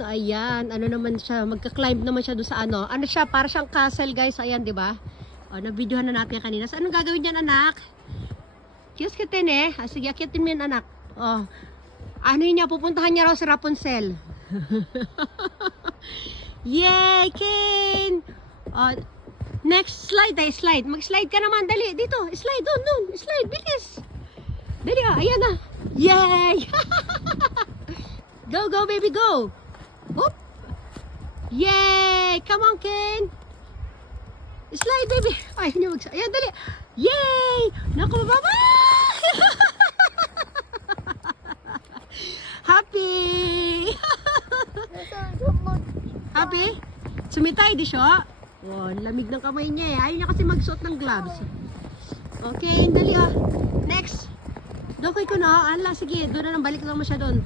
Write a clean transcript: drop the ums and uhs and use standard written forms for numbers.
Ken. Ayan, ano naman siya, magka-climb naman siya doon sa ano. Ano siya, para siyang castle guys. Ayan, di ba? O, na-videohan na natin kanina. So, anong gagawin niyan, anak? Kiyos kitin eh. Sige, akitin mo yan, anak. O, ano yun niya, pupuntahan niya raw sa Rapunzel. Yay, Ken! O, next slide ay slide. Mag-slide ka naman, dali. Dito, slide, doon. Slide, bilis. Dali, ayan na. Yay! Go, go, baby, go! Whoop! Yay! Come on, Ken! Slide, baby! Ay, hindi mag... Ayan, dali! Yay! Naku, baba! Happy! Happy? Sumitay, di siya? Oh, lamig ng kamay niya eh. Ayaw niya kasi magsuot ng gloves. Okay, dali ah. Next! Dokay ko na. Ala, sige. Doon na lang. Balik lang mo siya doon.